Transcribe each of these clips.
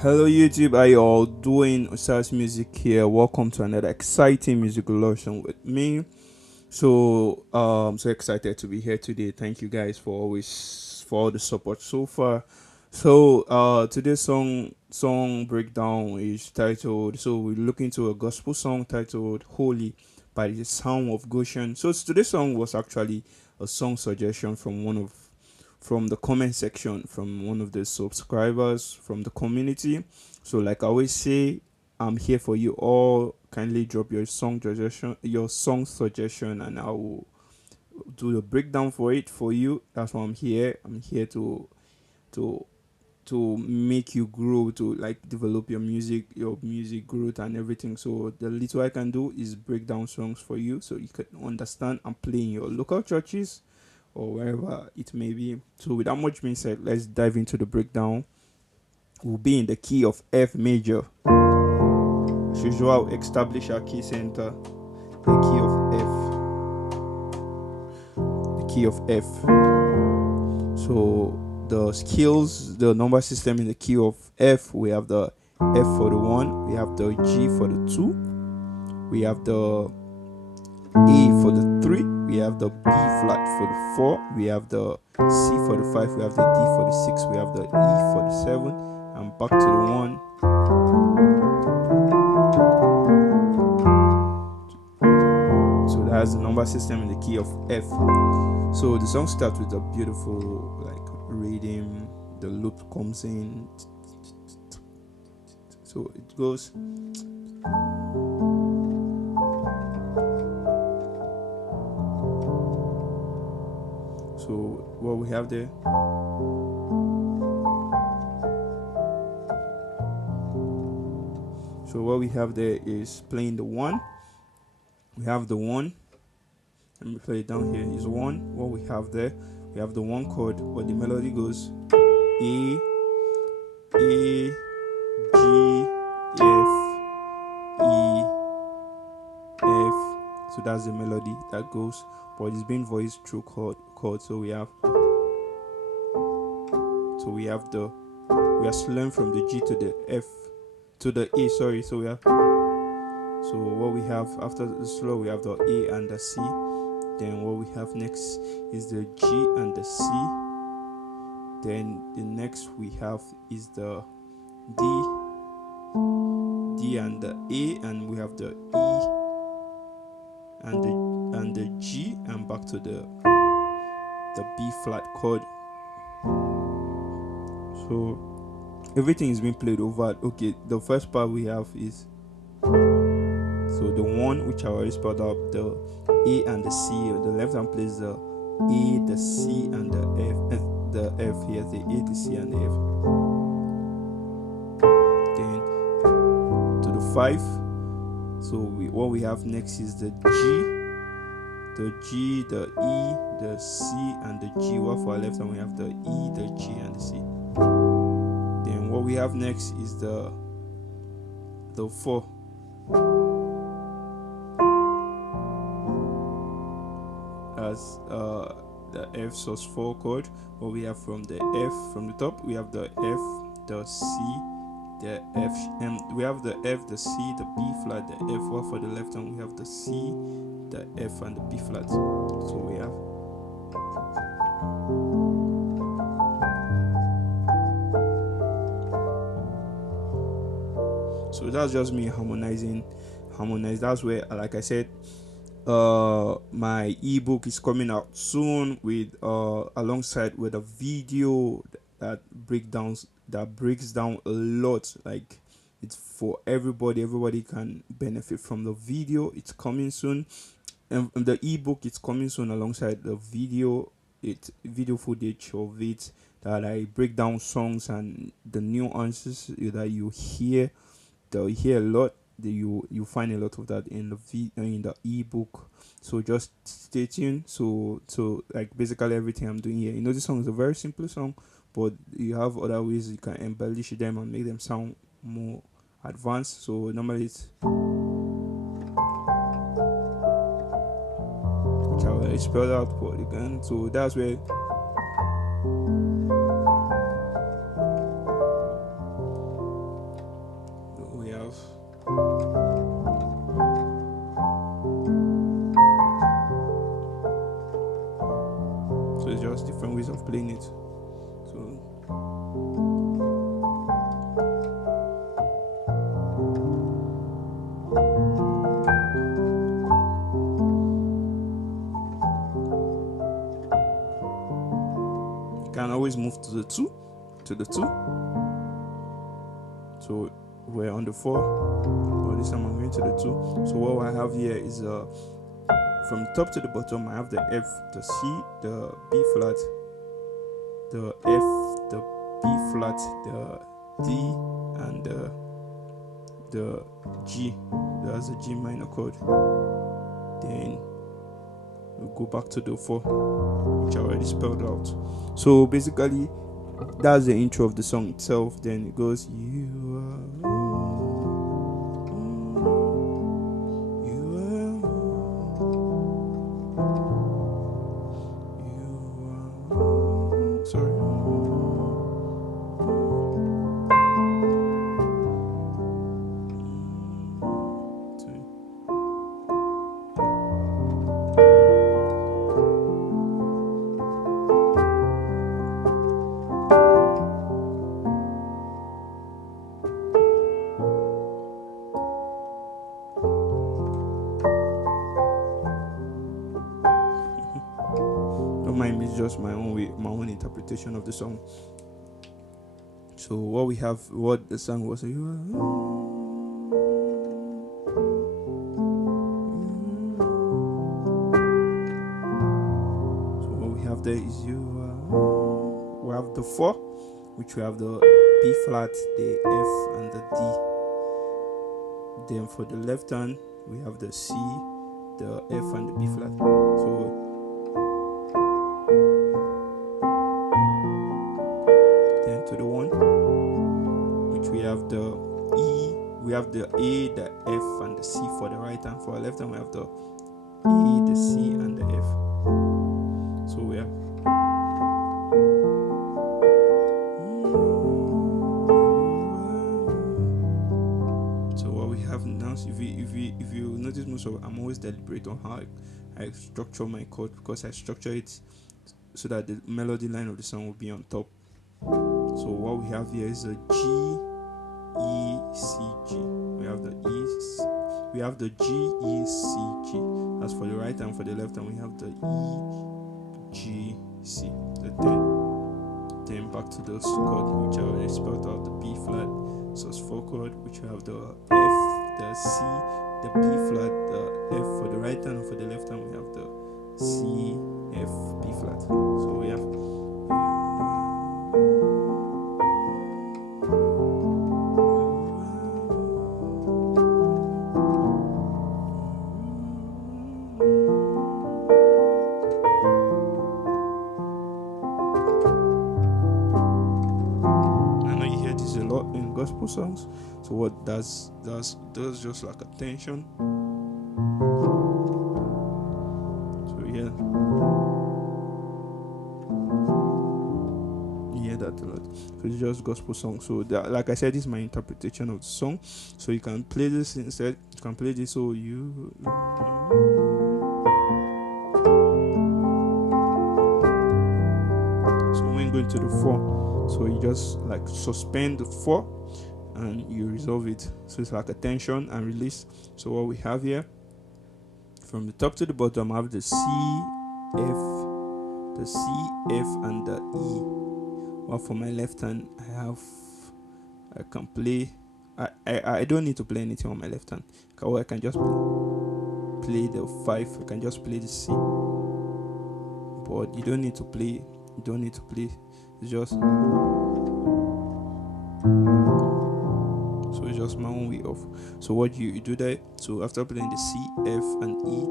Hello YouTube, how you all doing? OsazMusic here. Welcome to another exciting musical lesson with me. So excited to be here today. Thank you guys for all the support so far. Today's song breakdown is titled. So we're looking to a gospel song titled "Holy" by the Sound of Goshen. So today's song was actually a song suggestion from the comment section from one of the subscribers from the community. So like I always say, I'm here for you all. Kindly drop your song suggestion, and I will do the breakdown for it for you. That's why I'm here. I'm here to to make you grow, to like develop your music growth and everything. So the little I can do is break down songs for you so you can understand and play in your local churches or wherever it may be. So without much being said, let's dive into the breakdown. We'll be in the key of F major. As usual, establish our key center. The key of F. The key of F. So the scales, the number system in the key of F, we have the F for the 1, we have the G for the 2, we have the A for the 3, we have the B flat for the 4, we have the C for the 5, we have the D for the 6, we have the E for the 7, and back to the 1. So that's the number system in the key of F. So the song starts with a beautiful rhythm, the loop comes in, so it goes. So what we have there, is playing the 1. We have the 1. Let me play it down here. Is 1. What we have there, we have the 1 chord, but the melody goes A, G, F, E, F. So that's the melody that goes, but it's being voiced through chord. So we are slowing from the G to the F to the A. Sorry. So what we have after the slow, we have the A and the C. Then what we have next is the G and the C. Then the next we have is the D and the A, and we have the E and the G, and back to the B flat chord. So everything is being played over. Okay, the first part we have is the 1, which I already spelled out, the A and the C. The left hand plays the A, the C, and the F. The F here, the A, the C, and the F. Then to the 5. So what we have next is the G, the E, the C, and the G. While for our left hand we have the E, the G, and the C. Then what we have next is the 4. As the F sus4 chord. What we have from the F, from the top, we have the F, the C, the F, and we have the F, the C, the B flat, the F. While for the left hand we have the C, the F, and the B flat. So we have so that's just me harmonize. That's where, like I said, my ebook is coming out soon with alongside with a video that breaks down a lot. Like, it's for everybody can benefit from the video. It's coming soon, and the ebook is coming soon alongside the video. It's video footage of it that I break down songs and the nuances that you hear a lot. You find a lot of that in the ebook. So just stay tuned. So like basically everything I'm doing here, this song is a very simple song, but you have other ways you can embellish them and make them sound more advanced. So normally it's, which I will spell out chord again. So that's where You can always move to the two, so we're on the 4, but this time I'm going to the 2. So what I have here is from top to the bottom I have the F, the C, the B flat, the F, the B flat, the D, and the G. That's the G minor chord. Then we'll go back to the 4, which I already spelled out. So basically that's the intro of the song itself. Then it goes, you are, sorry. Don't mind me, it's just my own way, my own interpretation of the song. So what the song was, you are, so what we have there is you are, we have the 4, which we have the B flat, the F, and the D. Then for the left hand we have the C, the F, and the B flat. So then to the 1, which we have the E, we have the A, the F, and the C for the right hand. For the left hand we have the A, the C, and the F. So we have, so what we have now, if you notice, most of I'm always deliberate on how I structure my chord, because I structure it so that the melody line of the song will be on top. So what we have here is a G, E, C, G. We have the G, E, C, G. As for the right hand, for the left hand, we have the E, G, C. The then back to those chords which I already spelled out, the B flat, sus4 chord, which we have the F, the C, the B flat, the F for the right hand, and for the left hand we have the C, F, B flat. So we have, a lot in gospel songs. So what does just like a tension. So yeah, you hear that a lot. So it's just gospel songs. So that, like I said, this is my interpretation of the song. So you can play this instead. You can play this. So you. So when going to the 4. So you just like suspend the 4 and you resolve it. So it's like a tension and release. So what we have here, from the top to the bottom, I have the C, F, and the E. While for my left hand, I can play. I don't need to play anything on my left hand. I can just play the 5. I can just play the C. But you don't need to play. It's just, so it's just my own way of. So what you do that, so after playing the C, F, and E,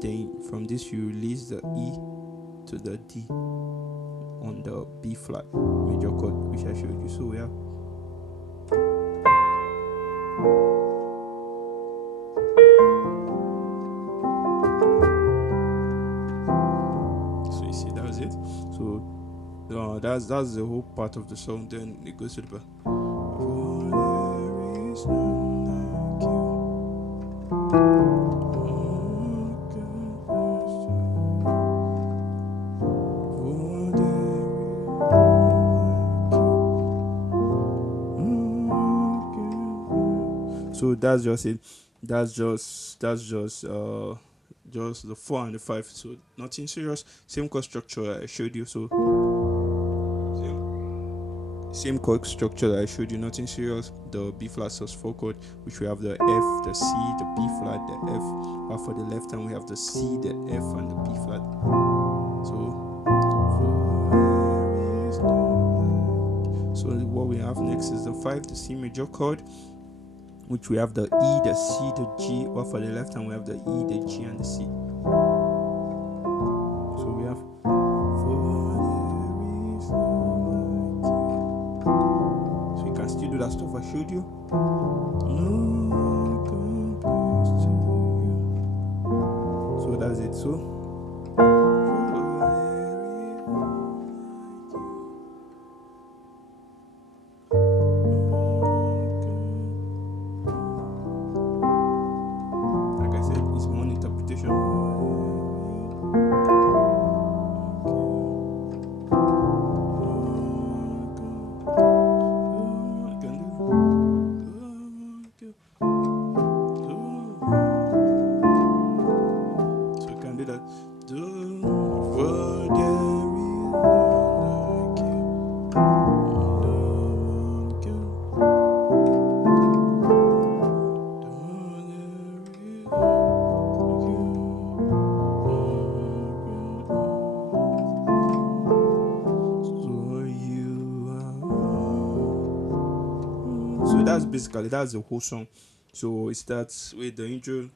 then from this you release the E to the D on the B flat major chord, which I showed you. So we have, so you see, that was it. So that's the whole part of the song. Then it goes to the back. For there is none like you. For there is none like So that's just it. Just the 4 and the 5. So nothing serious. Same chord structure I showed you. So same chord structure that I showed you, nothing serious. The B flat sus4 chord, which we have the F, the C, the B flat, the F. While for the left hand we have the C, the F, and the B flat. So what we have next is the 5, the C major chord, which we have the E, the C, the G. While for the left hand we have the E, the G, and the C. So we have still do that stuff I showed you. So that's it. So like I said, it's one interpretation. So that's the whole song. So it starts with the intro.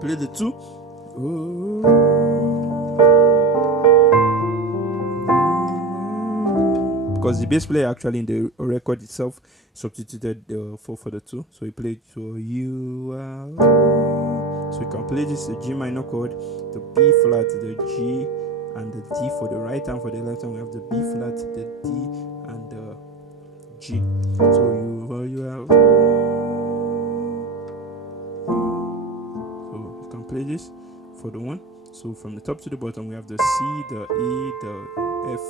Play the 2. Because the bass player actually in the record itself substituted the 4 for the 2, so he played so you are. So you can play this, the G minor chord, the B flat, the G, and the D for the right hand. For the left hand we have the B flat, the D, and the G. So you are. Play this for the one. So from the top to the bottom we have the C, the E, the F,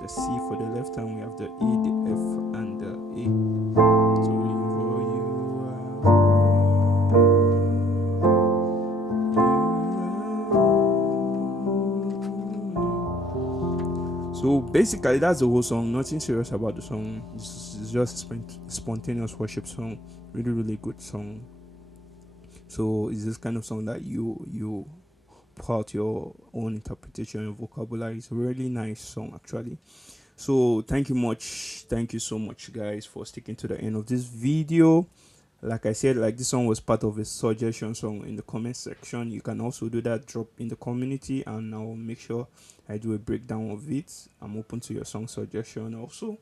the C. For the left hand we have the E, the F, and the A. So so basically that's the whole song. Nothing serious about the song. This is just a spontaneous worship song. Really good song. So it's this kind of song that you pour out your own interpretation, your vocabulary. It's a really nice song actually. So thank you so much guys for sticking to the end of this video. Like I said, like this song was part of a suggestion song in the comment section. You can also do that, drop in the community, and I'll make sure I do a breakdown of it. I'm open to your song suggestion also.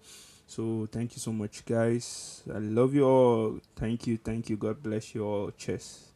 So thank you so much guys. I love you all. Thank you. God bless you all. Cheers.